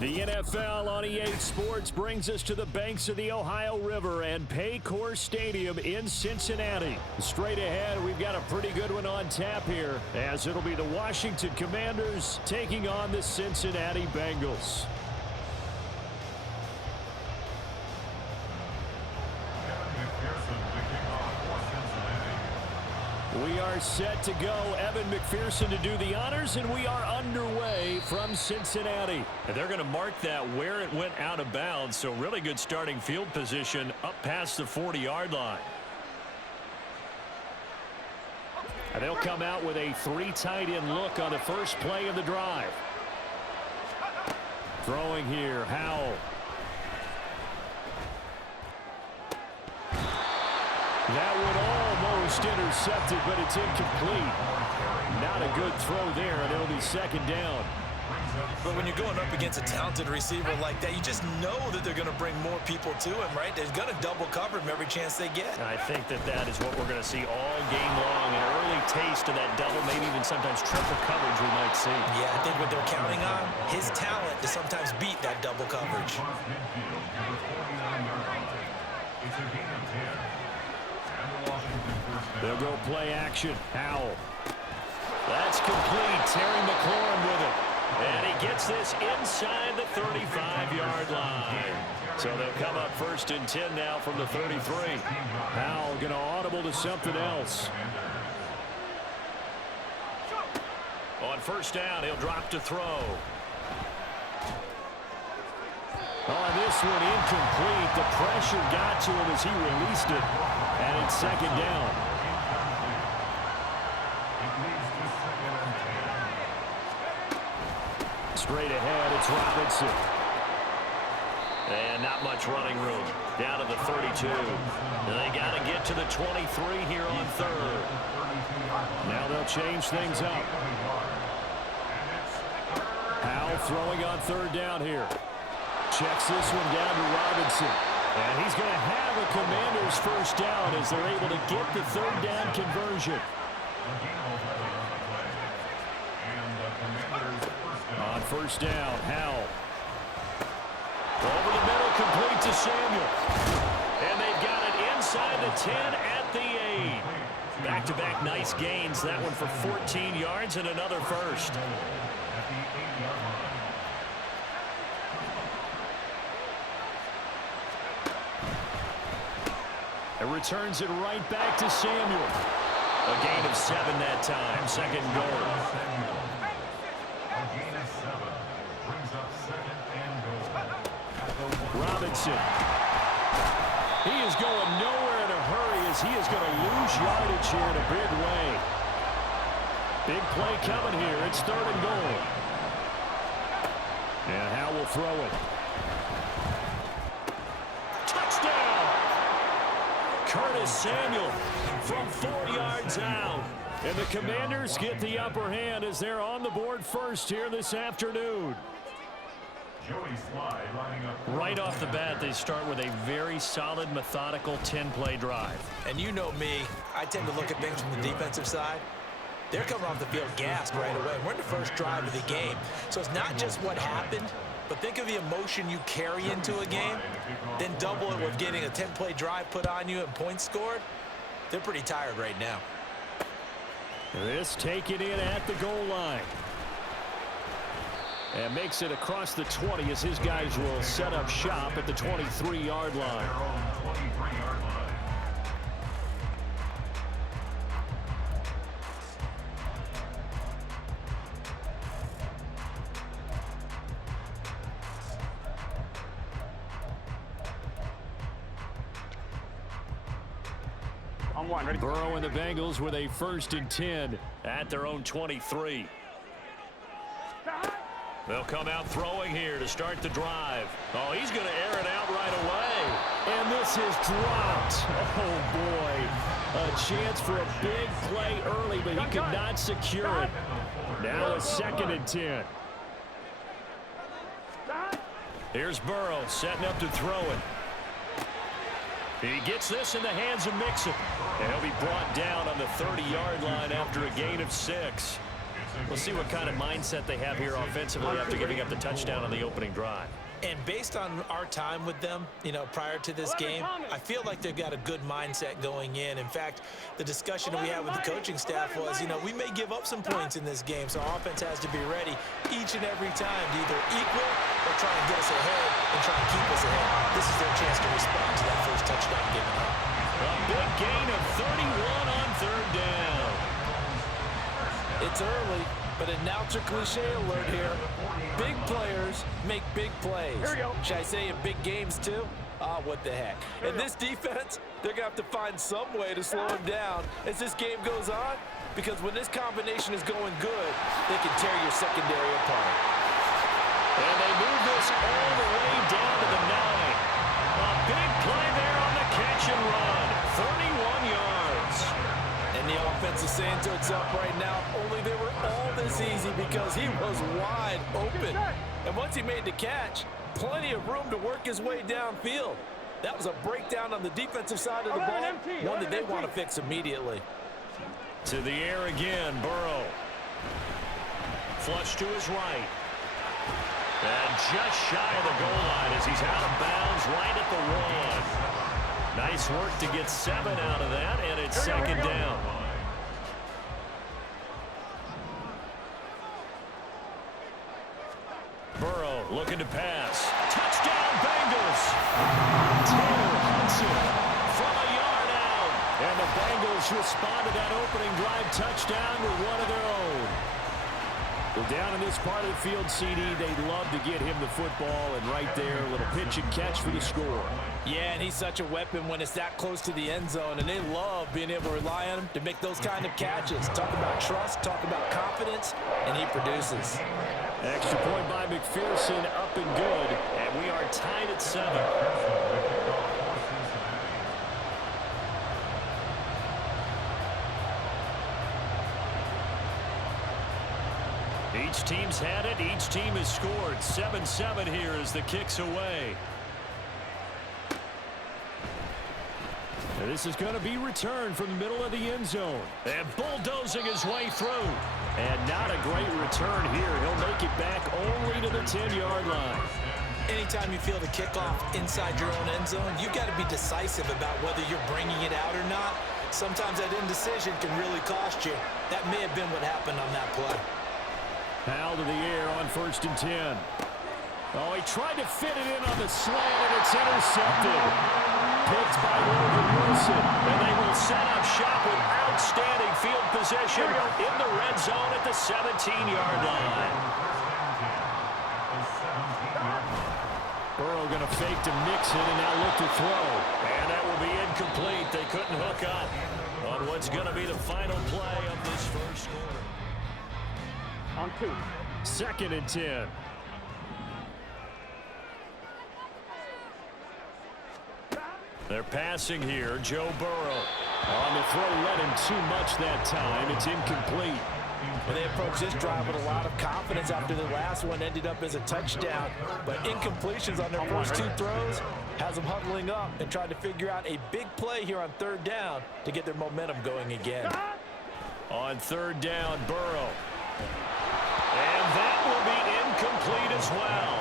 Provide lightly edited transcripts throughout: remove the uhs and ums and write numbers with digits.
The NFL on EA Sports brings us to the banks of the Ohio River and Paycor Stadium in Cincinnati. Straight ahead, we've got a pretty good one on tap here, as it'll be the Washington Commanders taking on the Cincinnati Bengals. We are set to go. Evan McPherson to do the honors, and we are underway from Cincinnati. And they're going to mark that where it went out of bounds, so really good starting field position up past the 40-yard line. And they'll come out with a 3 tight end look on the first play of the drive. Throwing here, Howell. That would almost intercepted, but it's incomplete. Not a good throw there, and it'll be second down. But when you're going up against a talented receiver like that, you just know that they're going to bring more people to him, right? They're going to double cover him every chance they get. And I think that is what we're going to see all game long. An early taste of that double, maybe even sometimes triple coverage we might see. Yeah, I think what they're counting on, his talent to sometimes beat that double coverage. They'll go play action. Howell. That's complete. Terry McLaurin with it. And he gets this inside the 35-yard line. So they'll come up 1st and 10 now from the 33. Howell going to audible to something else. On first down, he'll drop to throw. On this one, incomplete. The pressure got to him as he released it. And it's second down. Straight ahead, it's Robinson. And not much running room. Down to the 32. They got to get to the 23 here on third. Now they'll change things up. Howell throwing on third down here. Checks this one down to Robinson. And he's going to have a Commanders first down as they're able to get the third down conversion. On first down, Howell. Over the middle, complete to Samuel. And they've got it inside the 10 at the 8. Back-to-back nice gains. That one for 14 yards and another first. It returns it right back to Samuel. A gain of 7 that time. Second goal. Robinson. He is going nowhere in a hurry as he is going to lose yardage here in a big way. Big play coming here. It's 3rd and goal. And Howell will throw it. Touchdown! Curtis Samuel from 4 yards out. And the Commanders get the upper hand as they're on the board first here this afternoon. Right off the bat, they start with a very solid, methodical 10-play drive. And you know me, I tend to look at things from the defensive side. They're coming off the field gassed right away. We're in the first drive of the game. So it's not just what happened, but think of the emotion you carry into a game, then double it with getting a 10-play drive put on you and points scored. They're pretty tired right now. This taken in at the goal line. And makes it across the 20 as his guys will set up shop at the 23-yard line. On one, ready? Burrow and the Bengals with a 1st and 10 at their own 23. They'll come out throwing here to start the drive. Oh, he's going to air it out right away. And this is dropped. Oh, boy. A chance for a big play early, but he could not secure it. Now a 2nd and 10. Here's Burrow setting up to throw it. He gets this in the hands of Mixon. And he'll be brought down on the 30-yard line after a gain of 6. We'll see what kind of mindset they have here offensively after giving up the touchdown on the opening drive. And based on our time with them, prior to this game, I feel like they've got a good mindset going in. In fact, the discussion that we had with the coaching staff was, we may give up some points in this game, so our offense has to be ready each and every time to either equal or try and get us ahead and try and keep us ahead. This is their chance to respond to that first touchdown given up. A big gain of 31 on third down. It's early, but announcer cliche alert here. Big players make big plays. Here we go. Should I say in big games too? What the heck. And this defense, they're going to have to find some way to slow him down as this game goes on, because when this combination is going good, they can tear your secondary apart. And they move this all the way down to the 9. A big play there on the catch and run. 31 yards. And the offense is saying to itself right now, only they were all this easy because he was wide open. And once he made the catch, plenty of room to work his way downfield. That was a breakdown on the defensive side of the ball, one that they want to fix immediately. To the air again, Burrow. Flush to his right. And just shy of the goal line as he's out of bounds right at the 1. Nice work to get 7 out of that, and it's second down. Burrow looking to pass. Touchdown, Bengals! Taylor Hudson from a yard out. And the Bengals respond to that opening drive touchdown with one of their own. Well, down in this part of the field, CD, they'd love to get him the football, and right there, a little pitch and catch for the score. Yeah, and he's such a weapon when it's that close to the end zone, and they love being able to rely on him to make those kind of catches. Talk about trust, talk about confidence, and he produces. Extra point by McPherson, up and good, and we are tied at 7. Each team's had it. Each team has scored. 7-7 here as the kick's away. And this is going to be returned from the middle of the end zone. And bulldozing his way through. And not a great return here. He'll make it back only to the 10-yard line. Anytime you feel the kickoff inside your own end zone, you've got to be decisive about whether you're bringing it out or not. Sometimes that indecision can really cost you. That may have been what happened on that play. Powell to the air on 1st and 10. Oh, he tried to fit it in on the slant, and it's intercepted. Picked by Logan Wilson, and they will set up shop with outstanding field position in the red zone at the 17-yard line. Burrow going to fake to Mixon, and now look to throw. And that will be incomplete. They couldn't hook up on what's going to be the final play of this first quarter. On 2. 2nd and 10. They're passing here. Joe Burrow. On the throw, led him too much that time. It's incomplete. Well, they approached this drive with a lot of confidence after the last one ended up as a touchdown. But incompletions on their first 2 throws has them huddling up and trying to figure out a big play here on 3rd down to get their momentum going again. On 3rd down, Burrow. And that will be incomplete as well.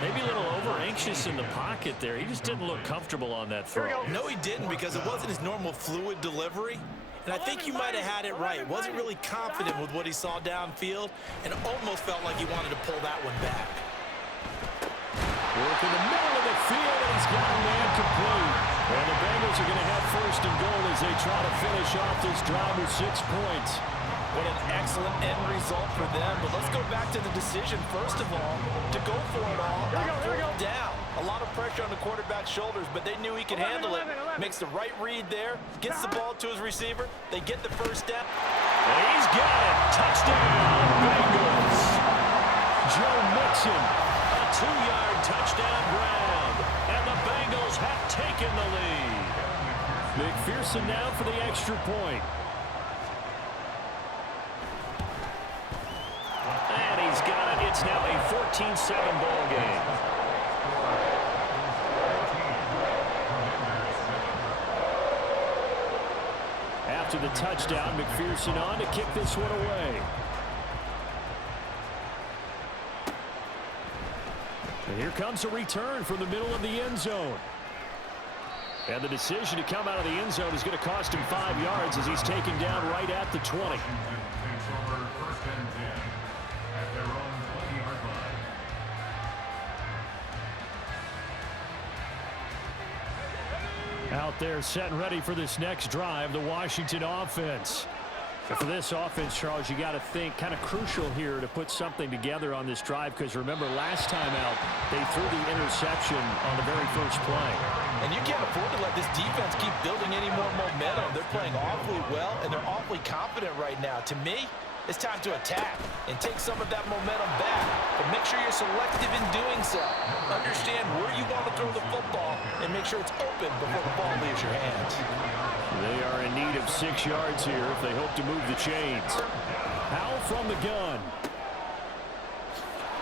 Maybe a little over-anxious in the pocket there. He just didn't look comfortable on that throw. No, he didn't, because it wasn't his normal fluid delivery. And I think you might have had it right. Wasn't really confident with what he saw downfield and almost felt like he wanted to pull that one back. Work in the middle of the field, and he's got a man complete. And the Bengals are going to have 1st and goal as they try to finish off this drive with 6 points. What an excellent end result for them. But let's go back to the decision, first of all, to go for it all on 4th down. A lot of pressure on the quarterback's shoulders, but they knew he could handle it. Makes the right read there, gets the ball to his receiver. They get the 1st down. And he's got it. Touchdown, Bengals. Joe Mixon, a 2-yard touchdown grab. And the Bengals have taken the lead. McPherson now for the extra point. And he's got it. It's now a 14-7 ball game. After the touchdown, McPherson on to kick this one away. And here comes a return from the middle of the end zone. And the decision to come out of the end zone is going to cost him 5 yards as he's taken down right at the 20. Out there set and ready for this next drive, the Washington offense. And for this offense, Charles, you got to think kind of crucial here to put something together on this drive, because remember last time out they threw the interception on the very first play. And you can't afford to let this defense keep building any more momentum. They're playing awfully well, and they're awfully confident right now. To me, it's time to attack and take some of that momentum back. But make sure you're selective in doing so. Understand where you want to throw the football and make sure it's open before the ball leaves your hands. They are in need of 6 yards here if they hope to move the chains. Howell from the gun.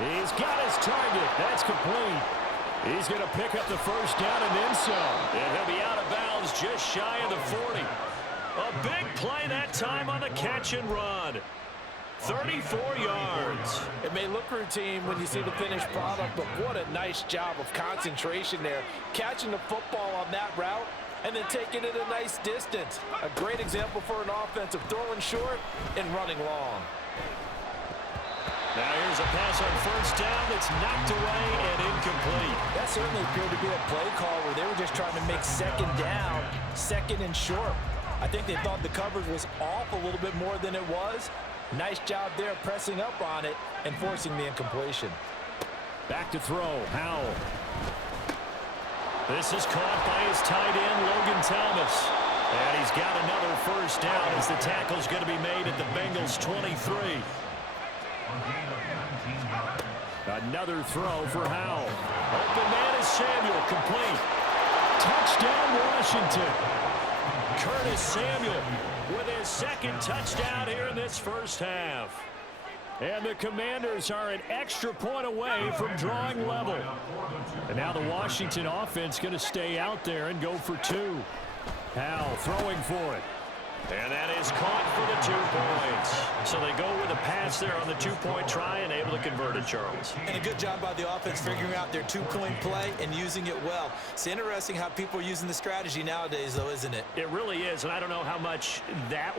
He's got his target. That's complete. He's going to pick up the first down and then some. And he'll be out of bounds just shy of the 40. A big play that time on the catch and run. 34 yards. It may look routine when you see the finished product, but what a nice job of concentration there. Catching the football on that route and then taking it a nice distance. A great example for an offensive throwing short and running long. Now here's a pass on first down that's knocked away and incomplete. That certainly appeared to be a play call where they were just trying to make second down, second and short. I think they thought the coverage was off a little bit more than it was. Nice job there pressing up on it and forcing the incompletion. Back to throw, Howell. This is caught by his tight end, Logan Thomas. And he's got another first down as the tackle's going to be made at the Bengals' 23. Another throw for Howell. Open man is Samuel, complete. Touchdown, Washington. Curtis Samuel with his second touchdown here in this first half. And the Commanders are an extra point away from drawing level. And now the Washington offense going to stay out there and go for 2. Howell throwing for it. And that is caught for the 2 points. So they go with a pass there on the 2-point try and able to convert it, Charles. And a good job by the offense figuring out their 2-point play and using it well. It's interesting how people are using the strategy nowadays, though, isn't it? It really is, and I don't know how much that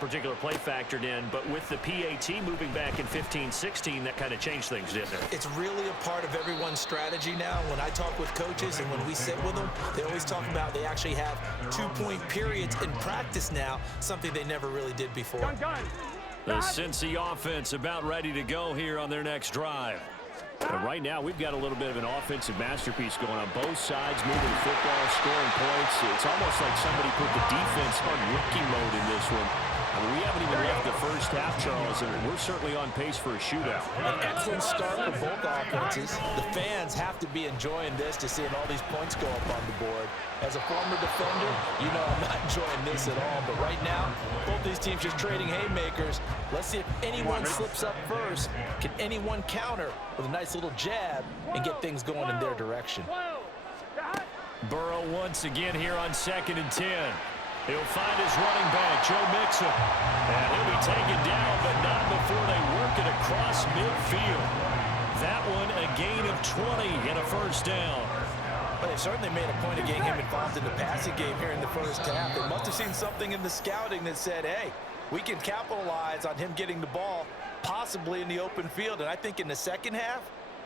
particular play factored in, but with the PAT moving back in 15-16, that kind of changed things, didn't it? It's really a part of everyone's strategy now. When I talk with coaches and when we sit with them, they always talk about they actually have 2-point periods in practice now, something they never really did before. The Cincy offense about ready to go here on their next drive. And right now, we've got a little bit of an offensive masterpiece going on both sides, moving the football, scoring points. It's almost like somebody put the defense on rookie mode in this one. I mean, we haven't even left the first half, Charles, and we're certainly on pace for a shootout. An excellent start for both offenses. The fans have to be enjoying this to seeing all these points go up on the board. As a former defender, you know I'm not enjoying this at all. But right now, both these teams just trading haymakers. Let's see if anyone slips up first. Can anyone counter with a nice little jab and get things going in their direction? Burrow once again here on 2nd and 10. He'll find his running back, Joe Mixon. And he'll be taken down, but not before they work it across midfield. That one a gain of 20 and a first down. But they certainly made a point of getting him involved in the passing game here in the first half. They must have seen something in the scouting that said, hey, we can capitalize on him getting the ball possibly in the open field. And I think in the second half,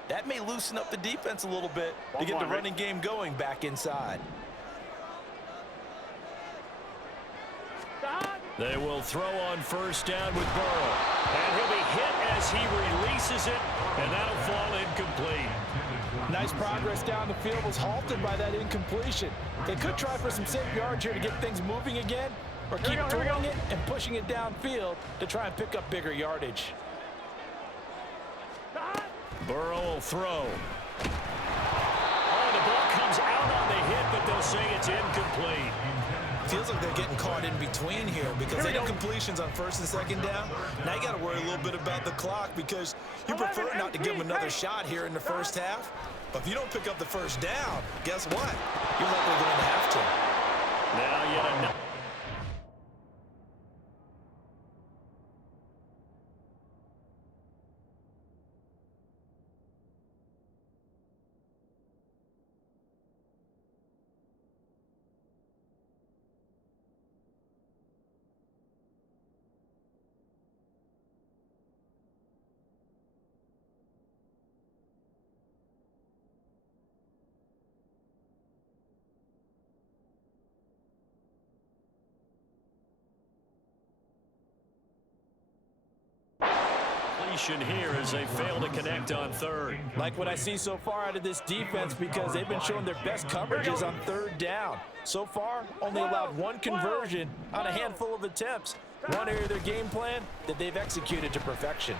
that may loosen up the defense a little bit to get the running game going back inside. They will throw on first down with Burrow. And he'll be hit as he releases it, and that'll fall incomplete. Nice progress down the field, was halted by that incompletion. They could try for some safe yards here to get things moving again, or keep throwing it and pushing it downfield to try and pick up bigger yardage. Burrow will throw. Oh, the ball comes out on the hit, but they'll say it's incomplete. Feels like they're getting caught in between here because they do completions on first and second down. Now you got to worry a little bit about the clock because you prefer not to give them another shot here in the first half. But if you don't pick up the first down, guess what? You're likely going to have to. Now yet another. completion here as they fail to connect on third. Like what I see so far out of this defense because they've been showing their best coverages on third down. So far, only allowed one conversion on a handful of attempts. One area of their game plan that they've executed to perfection.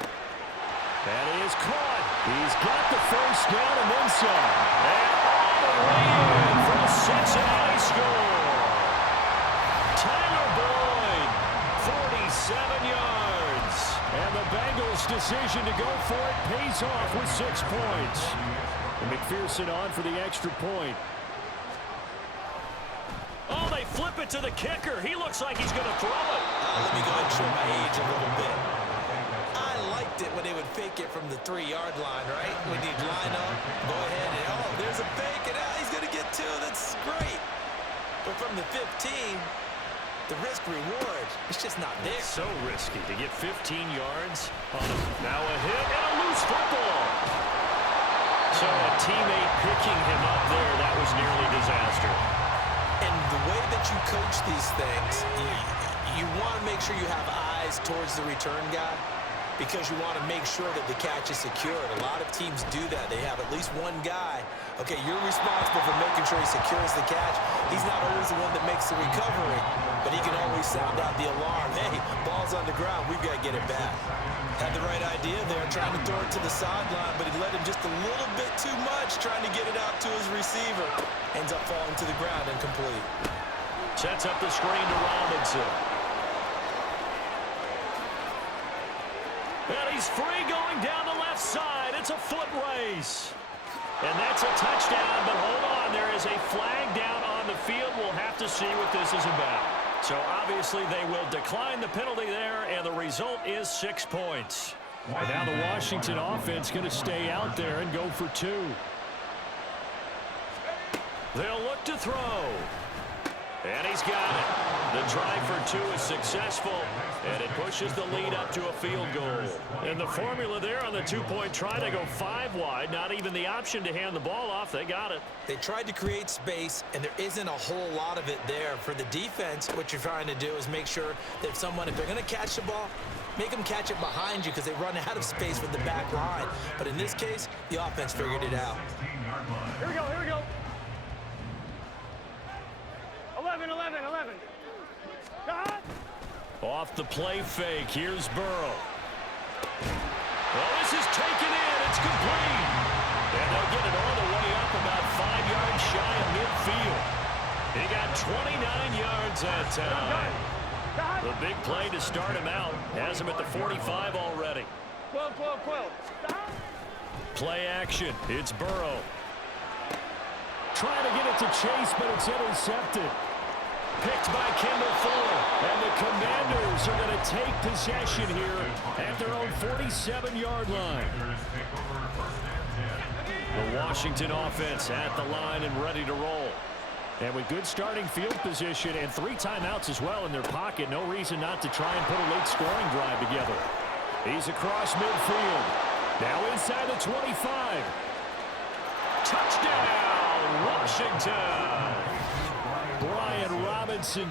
That is caught. He's got the first down and then some. And all the way in for a Cincinnati score. Tyler Boyd, 47 yards. And the Bengals' decision to go for it pays off with 6 points. And McPherson on for the extra point. Oh, they flip it to the kicker. He looks like he's going to throw it. Let me go ahead and show my age a little bit. I liked it when they would fake it from the 3-yard line, right? When you'd line up, go ahead, and oh, there's a fake, and he's going to get 2. That's great. But from the 15, the risk-reward, it's just not there. So risky to get 15 yards on him. Now a hit and a loose football. So a teammate picking him up there, that was nearly disaster. And the way that you coach these things, you want to make sure you have eyes towards the return guy because you want to make sure that the catch is secured. A lot of teams do that. They have at least one guy. Okay, you're responsible for making sure he secures the catch. He's not always the one that makes the recovery, but he can always sound out the alarm. Hey, ball's on the ground. We've got to get it back. Had the right idea there, trying to throw it to the sideline, but he let him just a little bit too much, trying to get it out to his receiver. Ends up falling to the ground incomplete. Sets up the screen to Robinson. And he's free going down the left side. It's a foot race. And that's a touchdown, but hold on. There is a flag down on the field. We'll have to see what this is about. So obviously they will decline the penalty there, and the result is 6 points. And now the Washington offense going to stay out there and go for 2. They'll look to throw. And he's got it. The drive for 2 is successful, and it pushes the lead up to a field goal. And the formula there on the 2-point try to go 5 wide, not even the option to hand the ball off. They got it. They tried to create space, and there isn't a whole lot of it there. For the defense, what you're trying to do is make sure that if they're going to catch the ball, make them catch it behind you because they run out of space with the back line. But in this case, the offense figured it out. Here we go, here we go. 11. Off the play fake, here's Burrow. Well, this is taken in. It's complete. And they'll get it all the way up about 5 yards shy of midfield. He got 29 yards that time. The big play to start him out. Has him at the 45 already. 12. Play action. It's Burrow. Trying to get it to Chase, but it's intercepted. Picked by Kendall Fuller. And the Commanders are going to take possession here at their own 47-yard line. The Washington offense at the line and ready to roll. And with good starting field position and 3 timeouts as well in their pocket, no reason not to try and put a late scoring drive together. He's across midfield. Now inside the 25. Touchdown, Washington. Brian Robinson.